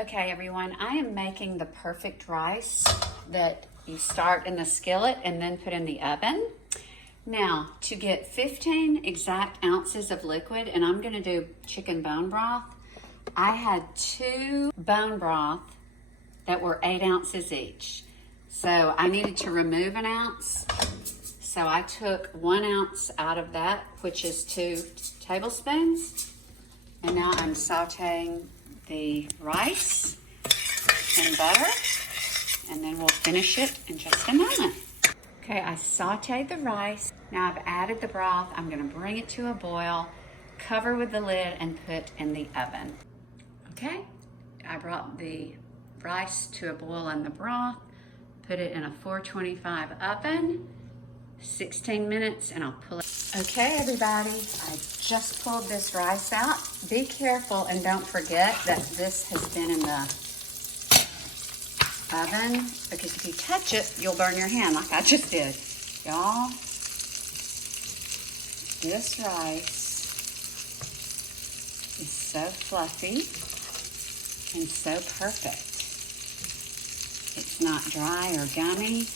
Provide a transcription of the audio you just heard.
Okay, everyone, I am making the perfect rice that you start in the skillet and then put in the oven. Now, to get 15 exact ounces of liquid, and I'm gonna do chicken bone broth, I had 2 bone broth that were 8 ounces each. So I needed to remove an ounce. So I took 1 ounce out of that, which is 2 tablespoons. And now I'm sauteing the rice in butter, and then we'll finish it in just a moment. Okay, I sauteed the rice. Now I've added the broth. I'm gonna bring it to a boil, cover with the lid, and put in the oven. Okay, I brought the rice to a boil in the broth, put it in a 425 oven, 16 minutes, and I'll pull it. Okay, everybody, I just pulled this rice out. Be careful and don't forget that this has been in the oven, because if you touch it, you'll burn your hand like I just did. Y'all, this rice is so fluffy and so perfect. It's not dry or gummy.